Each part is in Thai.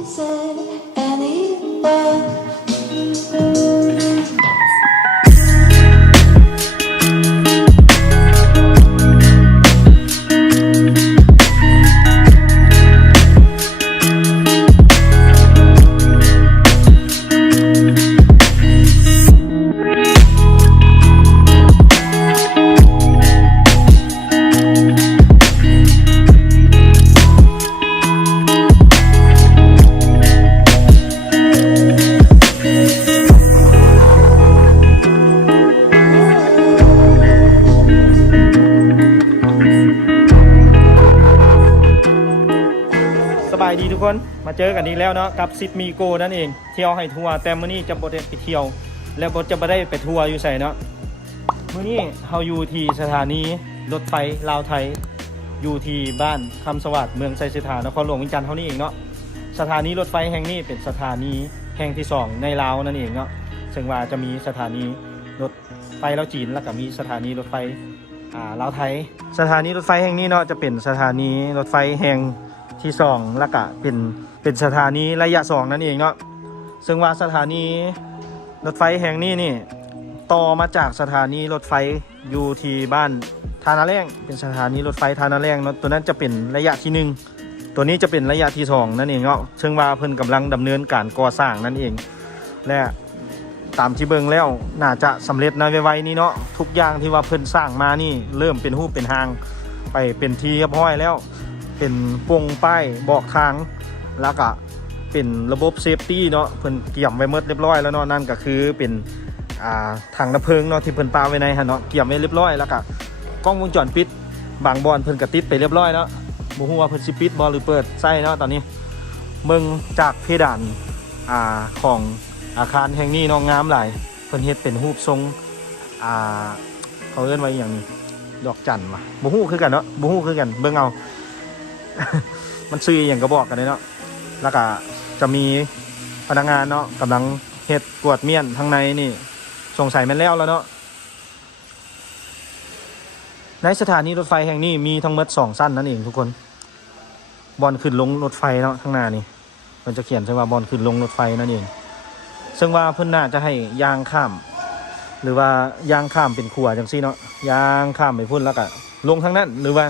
isn't anyone. ายดีทุกคน มาเจอกันอีกแล้วเนาะกับซิดมีโกนั่นเอง เที่ยวให้ทัวร์แต่มื้อนี้จะบ่ได้ไปเที่ยว และบ่จะบ่ได้ไปทัวร์อยู่ไสเนาะมื้อนี้เฮาอยู่ที่สถานีรถไฟลาวไทยอยู่ที่บ้านคำสวัสดิ์เมืองไซสิทธานครหลวงวิจันทร์เท่านี้เองเนาะสถานีรถไฟแห่งนี้เป็นสถานีแห่งที่สองในลาวนั่นเองเนาะซึ่งว่าจะมีสถานีรถไฟลาวจีนแล้วก็มีสถานีรถไฟอ่าลาวไทย สถานีรถไฟแห่งนี้เนาะจะเป็นสถานีรถไฟแห่ง ที่สองแล้วก็เป็นเป็นสถานีระยะสองนั่นเองเนาะซึ่งว่าสถานีรถไฟแห่งนี้นี่ต่อมาจากสถานีรถไฟอยู่ที่บ้านทานาแรงเป็นสถานีรถไฟทานาแรงเนาะตัวนั้นจะเป็นระยะที่หนึ่งตัวนี้จะเป็นระยะที่สองนั่นเองเนาะซึ่งว่าเพิ่นกำลังดำเนินการก่อสร้างนั่นเอง และตามที่เบิ่งแล้วน่าจะสำเร็จในไวๆนี้เนาะทุกอย่างที่ว่าเพิ่นสร้างมานี่เริ่มเป็นรูปเป็นหางไปเป็นที่เรียบร้อยแล้ว เป็นปงป้ายบอกทางแล้วก็เป็นระบบเซฟตี้เนาะเพิ่นเกี่ยมไว้หมดเรียบร้อยแล้วเนาะนั่นก็คือเป็นอ่าถังดับเพิงเนาะที่เพิ่นปาไว้ในหั่นเนาะเกี่ยมไว้เรียบร้อยแล้วก็กล้องวงจรปิดบางบอนเพิ่นก็ติดไปเรียบร้อยแล้วบ่ฮู้ว่าเพิ่นสิปิดบ่หรือเปิดใส่เนาะตอนนี้เบิ่งจากเพดานอ่าของอาคารแห่งนี้เนาะงามหลายเพิ่นเฮ็ดเป็นรูปทรงอ่าเขาเอิ้นว่าอย่างนี้ดอกจันทร์ว่ะบ่ฮู้คือกันเนาะบ่ฮู้คือกันเบิ่งเอา มันซื้ออย่างก็บอกกันเลยเนาะแล้วก็จะมีพนักงานเนาะกำลังเฮ็ดกวดเมียนทางในนี่สงสัยแมันแล้วแล้วเนาะในสถานีรถไฟแห่งนี้มีทั้งหมดสองสั้นนั่นเองทุกคนบอลขึ้นลงรถไฟเนาะข้างหน้านี่มันจะเขียนใช่ว่าบอลขึ้นลงรถไฟนั่นเองซึ่งว่าเพื่อนน่าจะให้ยางข้าม หรือว่ายางข้ามเป็นขัวจังซี่เนาะยางข้ามไปพุ่นแล้วก็ลงทางนั้น หรือว่า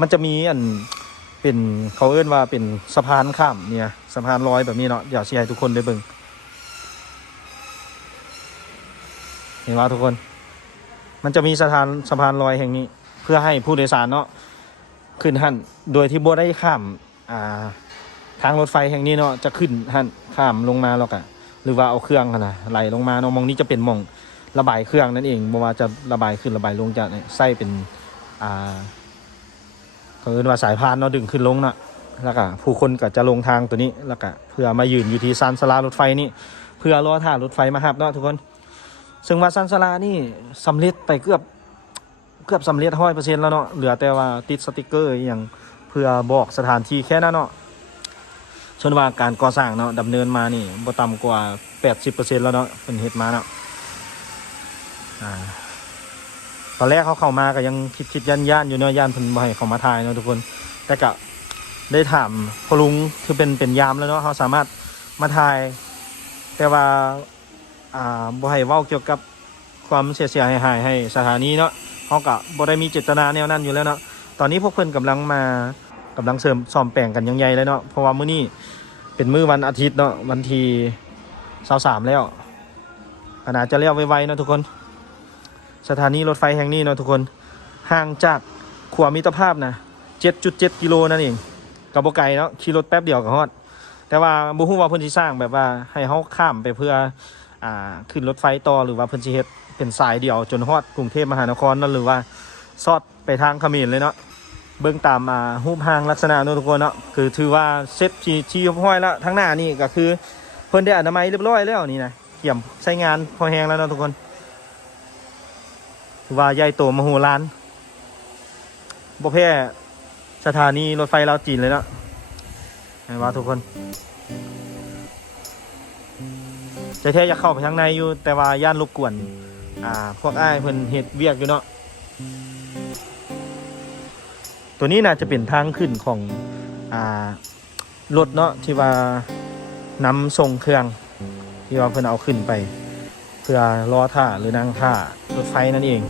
มันจะมีอัน เป็นเขาเอื้นว่าเป็นสะพานข้ามเนี่ยสะพานลอยแบบนี้เนาะเดี๋ยวเชียร์ให้ทุกคนได้เบิ่งเห็นว่าทุกคน มันจะมีสะพานสะพานลอยแห่งนี้ เพื่อให้ผู้โดยสารเนาะขึ้นหันโดยที่บ่ได้ข้ามอ่าทางรถไฟแห่งนี้เนาะจะขึ้นหันข้ามลงมาแล้วก็หรือว่าเอาเครื่องนะไหลลงมาเนาะมองนี้จะเป็นมองระบายเครื่องนั่นเองบ่ว่าจะระบายขึ้นระบายลงจะใส่เป็นอ่า เอินว่าสายพานเนาะดึงขึ้นลงเนาะแล้วก็ผู้คนก็จะลงทางตัวนี้แล้วก็เพื่อมายืนอยู่ที่ซานสลารถไฟนี่เพื่อรอท่ารถไฟมาหับเนาะทุกคน ซึ่งว่าซานสลานี่สำเร็จไปเกือบเกือบสำเร็จร้อยเปอร์เซ็นต์แล้วเนาะเหลือแต่ว่าติดสติกเกอร์อย่างเพื่อบอกสถานที่แค่นั้นเนาะชนว่าการก่อสร้างเนาะดำเนินมานี่บ่ต่ำกว่า 80%แล้วเนาะเป็นเฮ็ดมาเนาะอ่า ตอนแรกเขาเข้ามาก็ยังคิดคิดยันย่านอยู่เนาะย่านเพิ่นบ่ให้เขามาถ่ายเนาะทุกคน แต่ก็ได้ถามพอลุงคือเป็นเป็นยามแล้วเนาะเขาสามารถมาถ่าย แต่ว่าอ่าบ่ให้เว้าเกี่ยวกับความเสียเสียหายหายให้สถานีเนาะเขาก็บ่ได้มีเจตนาแนวนั้นอยู่แล้วเนาะตอนนี้พวกเพิ่นกำลังมากำลังเสริมซ่อมแปลงกันยังใหญ่เลยเนาะเพราะว่ามื้อนี้เป็นมื้อวันอาทิตย์เนาะวันที่23แล้วก็น่าจะเลี้ยวไวๆเนาะทุกคน สถานีรถไฟแห่งนี้เนาะทุกคนห่างจากขวามิตรภาพนะ7.7กิโลนั่นเองกับบไกลเนาะขี่รถแป๊บเดียวก็ฮอด แต่ว่าบ่ฮู้ว่าเพิ่นสิสร้างแบบว่าให้เฮาข้ามไปเพื่ออ่าขึ้นรถไฟต่อหรือว่าเพิ่นสิเฮ็ดเป็นสายเดียวจนฮอดกรุงเทพมหานครนั่นหรือว่าซอดไปทางเขมรเลยเนาะเบิ่งตามอ่ารูปร่างลักษณะเนาะทุกคนเนาะคือถือว่าเซ็ตที่ที่ห้อยแล้วทั้งหน้านี่ก็คือเพิ่นได้อนามัยเรียบร้อยแล้วนี่นะเกี่ยมใช้งานพอแฮงแล้วเนาะทุกคน ว่าใหญ่โตมโหฬารบ่แพ้สถานีรถไฟลาวจีนเลยเนาะให้ว่าทุกคนจะแท้อยากเข้าไปทางในอยู่ แต่ว่าย่านรบกวน อ่า พวกอ้ายเพิ่นเฮ็ดเวียกอยู่เนาะตัวนี้น่าจะเป็นทางขึ้นของอ่ารถเนาะที่ว่านำส่งเครื่องที่ว่าเพิ่นเอาขึ้นไป เพื่อรอท่าหรือนั่งท่ารถไฟนั่นเอง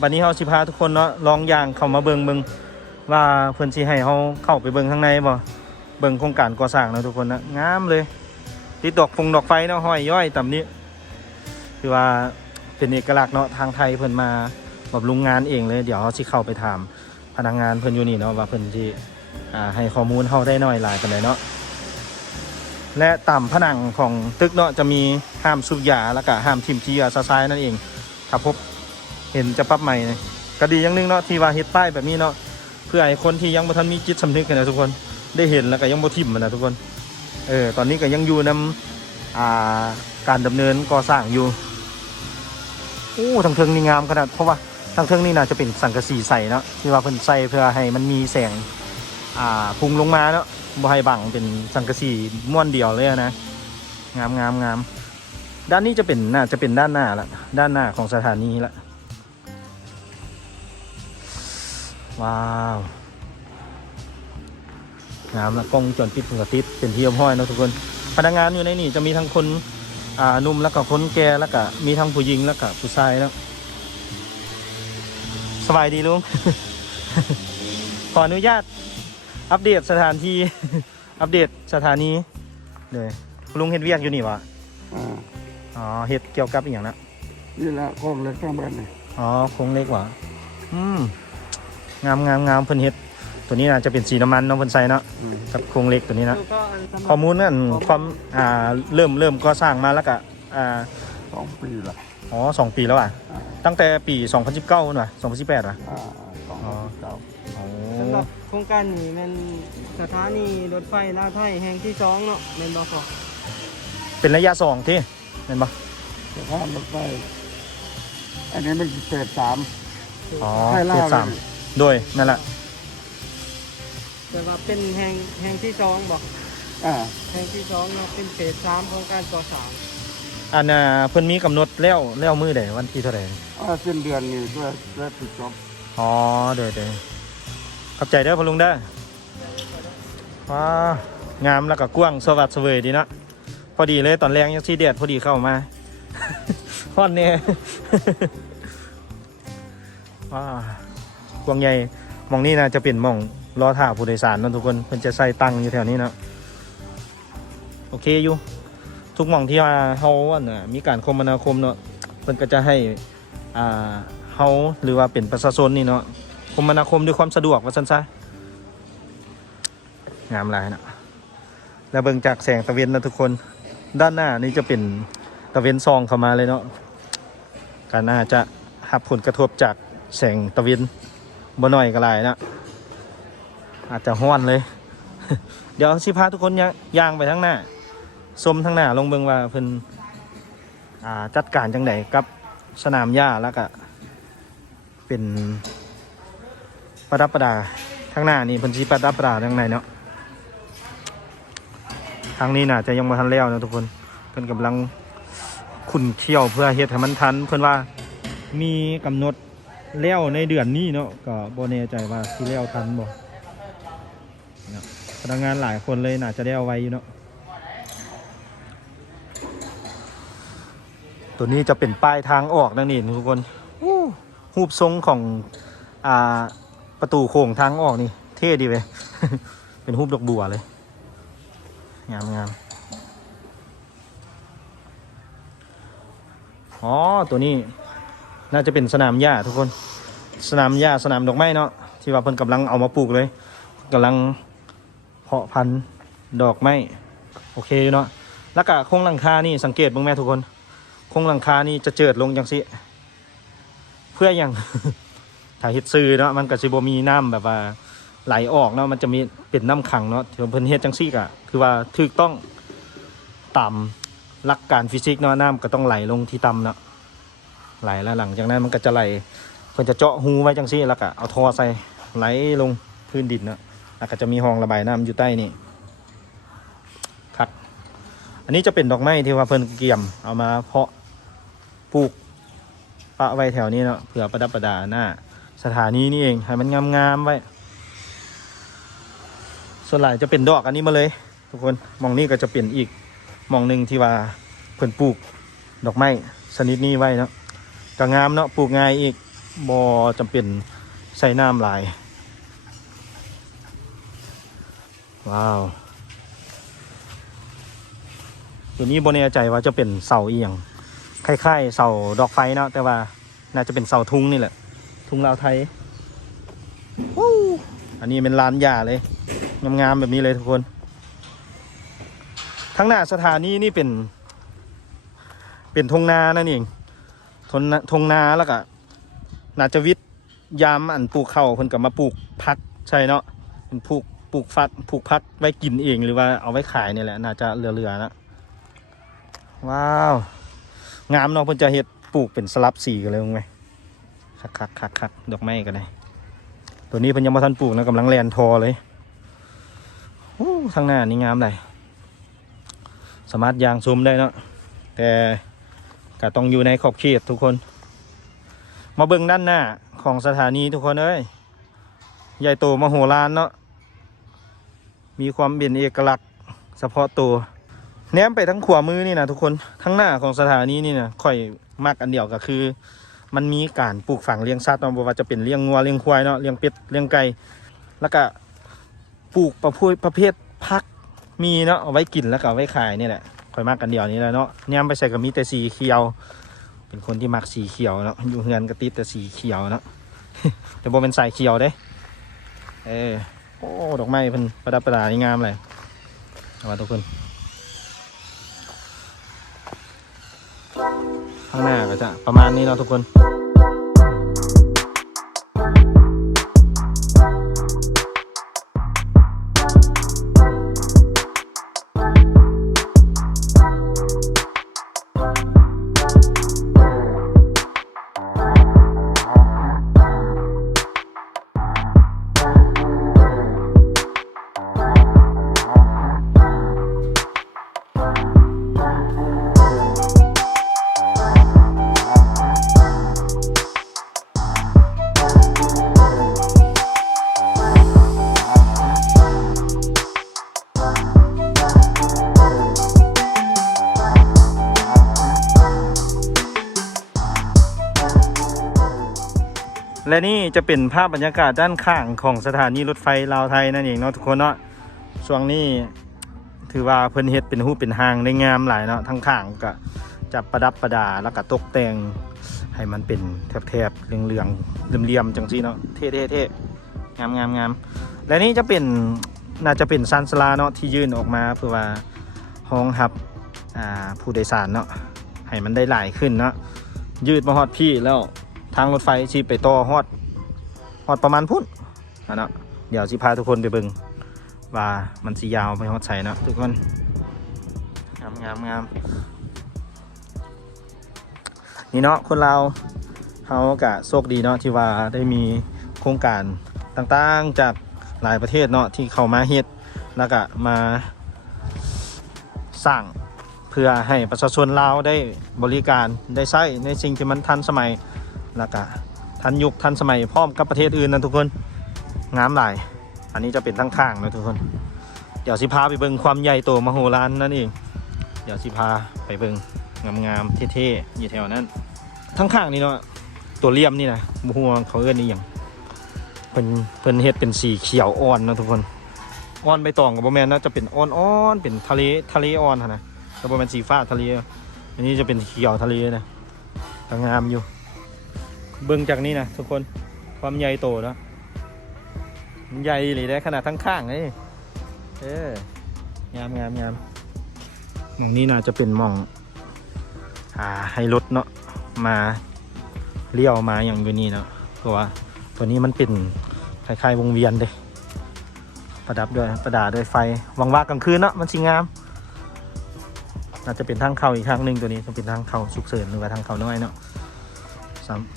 บัดนี้เฮาสิพาทุกคนเนาะลองย่างเข้ามาเบิ่งเบิ่งว่าเพิ่นสิให้เฮาเข้าไปเบิ่งข้างในบ่เบิ่งโครงการก่อสร้างเนาะทุกคนนะงามเลยติดดอกฟงดอกไฟเนาะห้อยย้อยต่ำนี้คือว่าเป็นเอกลักษณ์เนาะทางไทยเพิ่นมาบำรุงงานเองเลยเดี๋ยวเฮาสิเข้าไปถามพนักงานเพิ่นอยู่นี่เนาะว่าเพิ่นสิอ่ให้ข้อมูลเฮาได้น้อยหลายปานใดเนาะและต่ำผนังของตึกเนาะจะมีห้ามสูบยาแล้วก็ห้ามทิ่มขี้ยาซะซ้ายนั่นเองถ้าพบ เห็นจะปรับใหม่เลยก็ดีอย่างนึงเนาะที่ว่าเฮ็ดป้ายแบบนี้เนาะเพื่อให้คนที่ยังบ่ทันมีจิตสำนึกกันนะทุกคนได้เห็นแล้วก็ยังบ่ทิ่มมันนะทุกคนเออตอนนี้ก็ยังอยู่นํอ่าการดำเนินก่อสร้างอยู่โอ้ทางเทิงนี่งามขนาดเพราะว่าทางเทิงนี่น่าจะเป็นสังกะสีใสเนาะที่ว่าเพิ่นใส่เพื่อให้มันมีแสงอ่าพุ่งลงมาเนาะบ่ให้บังเป็นสังกะสีม้วนเดียวเลยนะงามงามงามด้านนี้จะเป็นน่าจะเป็นด้านหน้าละด้านหน้าของสถานีละ ว้าวงามและกล้องวงจรปิดหัวติดเป็นที่ยมห้อยเนาะทุกคน พนักงานอยู่ในนี่จะมีทั้งคนอ่าหนุ่มแล้วก็คนแก่แล้วก็มีทั้งผู้หญิงแล้วก็ผู้ชายแล้วสบายดีลุงขออนุญาตอัปเดตสถานที่อัปเดตสถานีเลยลุงเฮ็ดเวียกอยู่นี่วะอ่าอ๋อเฮ็ดเกี่ยวกับอหย่างนะนี่แหละกล้องเล็กข้างบ้านนี่อ๋อโครงเล็กว่ะอืม งามงามงามเพิ่นเฮ็ด ตัวนี้น่าจะเป็นสีน้ำมันเนาะเพิ่นใส่เนาะอืมกับโครงเล็กตัวนี้นะแล้วก็อันสำหข้รัอบมูลนั่นความอ่าเริ่มเริ่มก่อสร้างมาแล้วก็อ่าสองปีละอ๋อสองปีแล้วอะอ่าตั้งแต่ปี 2019นู่นว่ะ2018ว่ะอ่าสองอ๋อเก้าโอ้สำหรับโครงการนี้มันสถานีรถไฟลาวไทยแห่งที่สองเนาะแม่นบ่พอเป็นระยะสองที่เห็นปะสะพานรถไฟอันนี้มันเศษสามอ๋อให้เฟล่าสสาม โดยนั่นแหละแต่ว่าเป็นแห่งแห่งที่สองบ่อ่าแห่งที่สองเนาะเป็นเฟสสามของการก่อสร้างอันน่ะเพิ่นมีกำหนดแล้วแล้วมือใดวันที่เท่าไหร่อ่าสิ้นเดือนนี้ด้วยด้วยปิดจบอ๋อเดี๋ยวเดี๋ยวขอบใจเด้อพอลุงเด้อว้างามแล้วก็กว้างสวัสดิ์เสวยดีเนาะพอดีเลยตอนแรกยังสีเดียดพอดีเข้ามาฮ้อนเนี่ยว้า กวางใหญ่มองนี้นะจะเป็นมองรอท่าผู้โดยสารเนาะทุกคนเพิ่นจะใส่ตังค์อยู่แถวนี้นะโอเคอยู่ ทุกมองที่ว่าเฮาอะมีการคมนาคมเนาะเพิ่นก็จะให้อ่าเฮาหรือว่าเป็นประชาชนนี่เนาะคมนาคมด้วยความสะดวกว่าซั่นซะงามลายนะแล้วเบิ่งจากแสงตะเวนนะทุกคนด้านหน้านี่จะเป็นตะเวนซองเข้ามาเลยเนาะก็น่าจะรับผลกระทบจากแสงตะเวน บ่น้อยก็หลายนะอาจจะห้อนเลย เดี๋ยวสิพาทุกคนย่างย่างไปทางหน้าชมทางหน้าลงเบิงว่าเพิ่นอ่าจัดการจังไดกับสนามหญ้าแล้วก็เป็นประดับประดาทางหน้านี่เพิ่นสิประดับประดาทางไหนเนาะทางนี้น่าจะยังบ่ทันแล้วนะทุกคนเพิ่นกำลังขุนเคี่ยวเพื่อเฮ็ดให้มันทัน เพิ่นว่ามีกำหนด แล้วในเดือนนี้เนาะก็บ่แน่ใจว่าสิแล้วทันบ่เนาะพนักงานหลายคนเลยน่าจะได้เอาไว้อยู่เนาะตัวนี้จะเป็นป้ายทางออกนั่นนี่ทุกคนอู้รูปทรงของอ่าประตูโค้งทางออกนี่ เท่ดีเว้ยเป็นรูปดอกบัวเลย งามงามอ๋อ ตัวนี้ น่าจะเป็นสนามหญ้าทุกคน สนามหญ้าสนามดอกไม้เนาะที่ว่าเพิ่นกำลังเอามาปลูกเลยกำลังเพาะพันธุ์ดอกไม้โอเคเนาะแล้วก็โครงหลังคานี่สังเกตบ้างไหมทุกคนโครงหลังคานี่จะเจิดลงจังสิเพื่ออย่างถ้าเฮ็ดซื้อเนาะมันก็สิบ่มีน้ำแบบว่าไหลออกเนาะมันจะมีเป็นน้ำขังเนาะที่เพิ่นเฮ็ดจังซี่ก็คือว่าถูกต้องตามหลักการฟิสิกส์เนาะน้ำก็ต้องไหลลงที่ต่ำเนาะ ไหลแล้วหลังจากนั้นมันก็จะไหลเพิ่นจะเจาะหูไว้จังซี่แล้วก็เอาท่อใส่ไหลลงพื้นดินเนาะแล้วก็จะมีห้องระบายน้ำอยู่ใต้นี่ครับอันนี้จะเป็นดอกไม้ที่ว่าเพิ่นเกี่ยมเอามาเพาะปลูกปะไว้แถวนี้เนาะเผื่อประดับประดาหน้าสถานีนี่เองให้มันงามๆไว้ ส่วนหลายจะเป็นดอกอันนี้มาเลย ทุกคนมองนี่ก็จะเป็นอีกมองหนึ่งที่ว่าเพิ่นปลูกดอกไม้ชนิดนี้ไว้เนาะ ก็งามเนาะปลูกง่ายอีกบ่จำเป็นใส่น้ำหลาย ว้าวตัวนี้บนแน่ใจว่าจะเป็นเสาเอียงคล้ายๆเสาดอกไฟเนาะแต่ว่าน่าจะเป็นเสาทุงนี่แหละ ทุงลาวไทยอันนี้เป็นลานหญ้าเลยงามๆแบบนี้เลยทุกคนทั้งหน้าสถานีนี่เป็น เป็นทงนานั่นเอง ทนทงนาแล้วก็นาจะวิทย์ยามอันปลูกข้าเพิ่นก็มาปลูกพักใช่เนาะเป็นปลูกปลูกฟักปลูกพักไว้กินเองหรือว่าเอาไว้ขายนี่แหละน่าจะเหลือๆนะว้าวงามเนาะเพิ่นจะเฮ็ดปลูกเป็นสลับสีกันเลยมั้งไหมคักคักคักคักดอกไม้กันเลยตัวนี้เพิ่นยังมาทันปลูกนะกำลังแลนทอเลยโอ้ข้างหน้านี่งามเลยสามารถยางซูมได้เนาะแต่ ก็ต้องอยู่ในขอบเขตทุกคน มาเบิ่งด้านหน้าของสถานีทุกคนเอ้ยใหญ่โตมโหฬารเนาะมีความเป็นเอกลักษณ์เฉพาะตัวแนมไปทั้งขวามือนี่นะทุกคนทั้งหน้าของสถานีนี่นะค่อยมากอันเดียวก็คือ มันมีการปลูกฝังเลี้ยงสัตว์เนาะบ่ว่าจะเป็นเลี้ยงงัวเลี้ยงควายเนาะเลี้ยงเป็ดเลี้ยงไก่แล้วก็ปลูกประเภทประเภทพักมีเนาะเอาไว้กินแล้วก็เอาไว้ขายนี่แหละ ค่อยมากกันเดียวนี้แล้วเนาะเนี่ยไปใส่กับมีแต่สีเขียว เป็นคนที่มักสีเขียวเนาะอยู่เฮือนกระติดแต่สีเขียวเนาะแต่บ่เป็นสายเขียวเด้เออโอ้ดอกไม้เพิ่นประดับประดาองามเลยเอามาทุกคนข้างหน้าก็จะประมาณนี้เนาะทุกคน จะเป็นภาพบรรยากาศด้านข้างของสถานีรถไฟลาวไทยนั่นเองเนาะทุกคนเนาะช่วงนี้ถือว่าเพิ่นเฮ็ดเป็นรูเป็นหางได้งามหลายเนาะทั้งข้างก็จะประดับประดาแล้วก็ตกแต่งให้มันเป็นแถบๆเหลืองๆเหลี่ยมๆจังซี่เนาะเท่ๆๆงามงามงามและนี่จะเป็นน่าจะเป็นซันสลาเนาะที่ยื่นออกมาเพื่อว่าห้องรับผู้โดยสารเนาะให้มันได้หลายขึ้นเนาะยืดมาฮอดพี่แล้วทางรถไฟชีไปต่อฮอด อดประมาณพุ่นอะเนาะเดี๋ยวสิพาทุกคนไปเบิ่งว่ามันสียาวไปฮอดใส่เนาะทุกคนงามงามงามนี่เนาะคนเราเขากะโชคดีเนาะที่ว่าได้มีโครงการต่างๆจากหลายประเทศเนาะที่เข้ามาเฮ็ดแล้วก็มาสร้างเพื่อให้ประชาชนลาวได้บริการได้ใช้ในสิ่งที่มันทันสมัยแล้วก็ ทันยุคทันสมัยพร้อมกับประเทศอื่นนะทุกคนงามหลาย อันนี้จะเป็นทั้งข้างนะทุกคน เดี๋ยวสิพาไปเบิ่งความใหญ่โตมโหฬารนั่นเอง เดี๋ยวสิพาไปเบิ่งงามๆเท่ๆอยู่แถวนั้น ทั้งข้างนี่เนาะตัวเลี่ยมนี่นะบัวเขาเอื้อนนี่ยังเพิ่นเพิ่นเฮ็ดเป็นสีเขียวอ่อนนะทุกคนอ่อนใบตองกับโบแมนเนาะจะเป็นอ่อนๆเป็นทะเลทะเลอ่อนนนะกับโบแมนสีฟ้าทะเล อันนี้จะเป็นเขียวทะเลนะงามอยู่ เบิ่งจากนี้นะทุกคนความใหญ่โตนะใหญ่เลยได้ขนาดทั้งข้างเลยเอองามงามงามมองนี้น่าจะเป็นมองอ่าให้รถเนาะมาเลี้ยวมาอย่างอยู่นี่เนาะเพราะว่าตัวนี้มันเป็นคล้ายๆวงเวียนเลยประดับด้วยประดาด้วยไฟวังว่ากลางคืนเนาะมันสิงงามน่าจะเป็นทางเข้าอีกทางหนึ่งตัวนี้จะเป็นทางเข้าฉุกเฉินหรือว่าทางเข้าน้อยเนาะ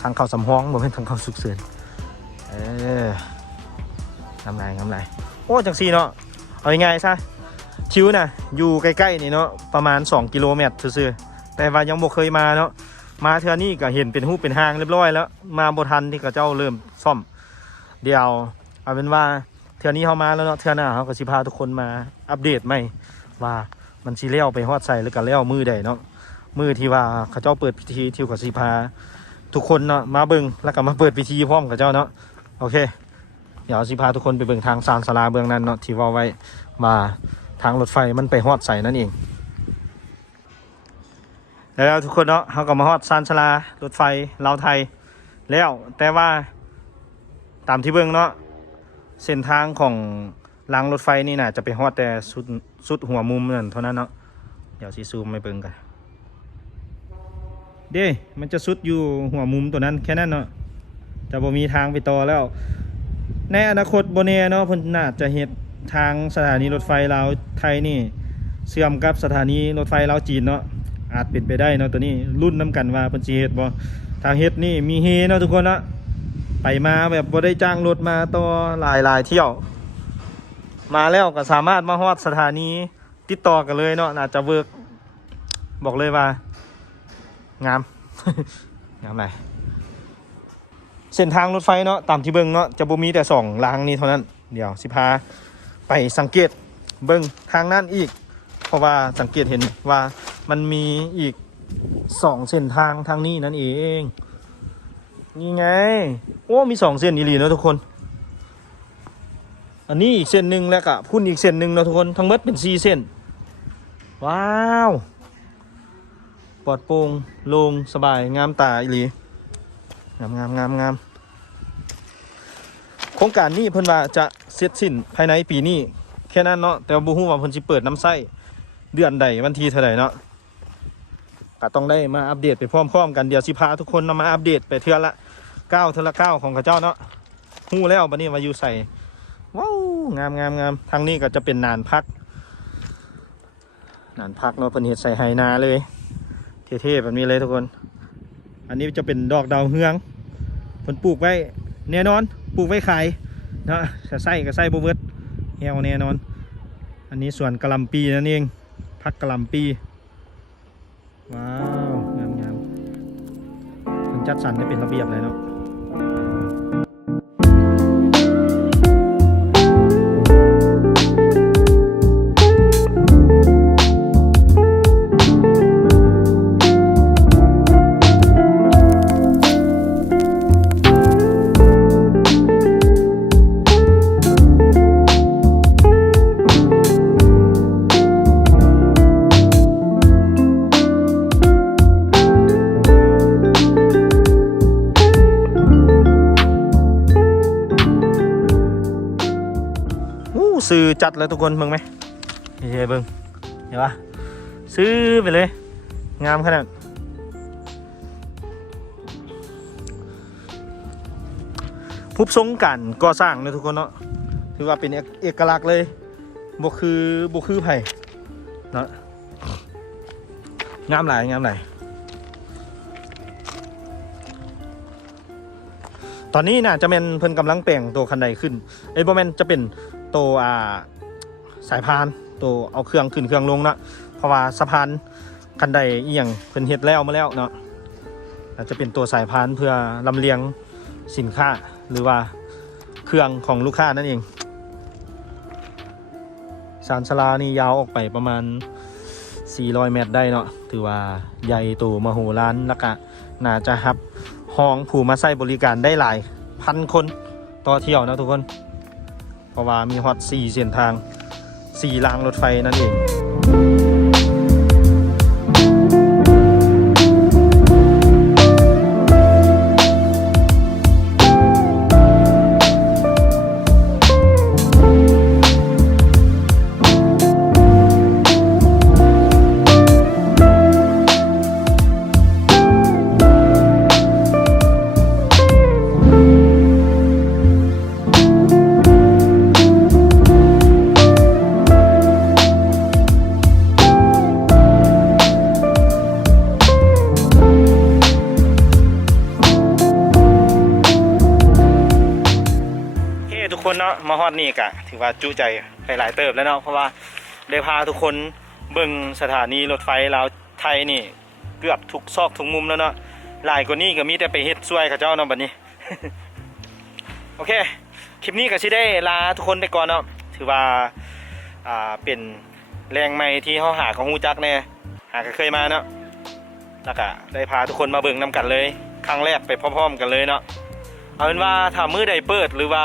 ทางเข้าสำห้องบ่เป็นทางเข้าสุกเสริญเออทำไรทำไรโอ้จังซีเนาะเอาง่ายๆซะคิวนะอยู่ใกล้ๆนี่เนาะประมาณ 2 กิโลเมตรซื่อแต่ว่ายังบ่เคยมาเนาะมาเทือนี้ก็เห็นเป็นรูเป็นหางเรียบร้อยแล้ว มาบ่ทันที่เขาเจ้าเริ่มซ่อม เดี๋ยวเอาเป็นว่าเทือนี้เขามาแล้วเนาะเทือหน้าเขาก็สิพาทุกคนมาอัปเดตใหมว่ามันสิเลี้ยวไปฮอดใส่หรือก็เลี้ยวมือใดเนาะมือที่ว่าเขาเจ้าเปิดพิธีที่เขาสิพา ทุกคนเนาะมาเบิ่งแล้วก็มาเปิดพิธีพร้อมกับเจ้าเนาะโอเค เดี๋ยวสิพาทุกคนไปเบิ่งทางซานสลาเบืองนั้นเนาะที่ว่าไว้มาทางรถไฟมันไปฮอดใส่นั่นเอง แล้วทุกคนเนาะเขาก็มาฮอดซานสลารถไฟลาวไทย แล้วแต่ว่าตามที่เบื้องเนาะเส้นทางของรางรถไฟนี่น่ะจะไปฮอดแต่สุดสุดหัวมุมนั่นเท่านั้นเนาะเดี๋ยวสิซูมไปเบิ่งกัน เด้มันจะสุดอยู่หัวมุมตัวนั้นแค่นั้นเนาะจะบ่มีทางไปต่อแล้ว ในอนาคตโบเน่เนาะเพิ่นน่าจะเฮ็ดทางสถานีรถไฟลาวไทยนี่ เชื่อมกับสถานีรถไฟลาวจีนเนาะอาจเป็นไปได้เนาะตัวนี้รุ่นน้กันว่าเพิ่นสิเฮ็ดบ่ทางเฮ็ดนี่มีเฮเนาะทุกคนเนาะไปมาแบบบ่ได้จ้างรถมาต่อหลายหลายเที่ยว มาแล้วก็สามารถมาฮอดสถานีติดต่อกันเลยเนาะน่าจะเวิร์กบอกเลยว่า งาม งามไรเส้นทางรถไฟเนาะตามที่เบิ่งเนาะจะบ่มีแต่สองรางนี้เท่านั้น เดี๋ยวสิพาไปสังเกตเบิ่งทางนั้นอีก เพราะว่าสังเกตเห็นว่ามันมีอีกสองเส้นทางทางนี้นั่นเองนี่ไงโอ้มีสองเส้นอีหลีเนาะทุกคน อันนี้อีกเส้นหนึ่งแล้วก็พุ่นอีกเส้นหนึ่งเนาะทุกคนทั้งหมดเป็นสี่เส้น ว้าว ปลอดโปร่งโล่งสบายงามตาอีหลีงามงามงามงามโครงการนี้เพิ่นว่าจะเสร็จสิ้นภายในปีนี้แค่นั้นเนาะแต่บ่ฮู้ว่าเพิ่นสิเปิดน้ำไส้เดือนใดวันที่เท่าใดเนาะก็ต้องได้มาอัปเดตไปพร้อมๆกันเดี๋ยวสิพาทุกคนนมาอัปเดตไปเทือละก้าวเทือละก้าวของข้าเจ้าเนาะหู้แล้วบันนี้มาอยู่ใส่ว้าวงามงามงามทางนี้ก็จะเป็นนานพักนานพักเนาะเป็นเห็ดใส่ไหนาเลย เท่ๆแบบนี้เลยทุกคน อันนี้จะเป็นดอกดาวเฮืองเพิ่นปลูกไว้แน่นอนปลูกไว้ขายนะกระไส้กระไส้บวเบิดเหี่ยวแน่นอน อันนี้ส่วนกะหล่ำปีนั่นเองพักกะหล่ำปี ว้าว งามๆมันจัดสรรได้เป็นระเบียบเลยเนาะ จัดเลยทุกคนเบิ่งไหมเฮ้ยเบิ่งเห็นปะซื้อไปเลย งามขนาดภูบทรงกันก่อสร้างเลยทุกคนเนาะถือว่าเป็นเอกลักษณ์เลยบ่คือบ่คือไผ่เนาะงามหลายงามหลายตอนนี้น่าจะเป็นเพิ่นกำลังแปลงตัวคันใดขึ้นเอ้ยบ่แมนจะเป็นตัวอ่า สายพานตัวเอาเครื่องขึ้นเครื่องลงเนาะเพราะว่าสะพานคันใดเอียงเพิ่นเฮ็ดแล้วมาแล้วเนาะอาจจะเป็นตัวสายพานเพื่อลำเลียงสินค้าหรือว่าเครื่องของลูกค้านั่นเอง สารสลานี่ยาวออกไปประมาณ 400 เมตรได้เนาะถือว่าใหญ่โตมโหฬารแล้วก็น่าจะรับห้องผู้มาใช้บริการได้หลายพันคนต่อเที่ยวนะทุกคน เพราะว่ามีฮอต4เส้นทาง 4รางรถไฟนั่นเอง อดนี่กะถือว่าจุใจไปหลายเติบแล้วเนาะเพราะว่าได้พาทุกคนเบิ่งสถานีรถไฟลาวไทยนี่เกือบทุกซอกทุกมุมแล้วเนาะหลายกว่านี้ก็มีแต่ไปเฮ็ดช่วยเขาเจ้าเนาะบัดนี้ โอเค คลิปนี้ก็สิได้ลาทุกคนไปก่อนเนาะถือว่าอ่าเป็นแรงใหม่ที่เฮาหาของฮู้จักแน่หาก็เคยมาเนาะแล้วก็ได้พาทุกคนมาเบิ่งนํกันเลย ครั้งแรกไปพร้อมๆกันเลยเนาะเอาเป็นว่าถ้ามือใดเปิดหรือว่า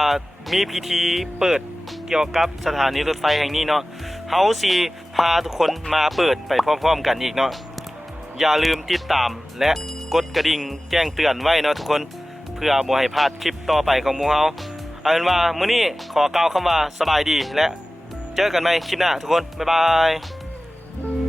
มีพิธีเปิดเกี่ยวกับสถานีรถไฟแห่งนี้เนาะเฮาสิพาทุกคนมาเปิดไปพร้อมๆกันอีกเนาะอย่าลืมติดตามและกดกระดิ่งแจ้งเตือนไว้เนาะทุกคนเพื่อบ่ให้พลาดคลิปต่อไปของมูเฮาเอาเป็นว่ามื้อนี้ขอกล่าวคำว่าสบายดีและเจอกันใหม่คลิปหน้าทุกคนบ๊ายบาย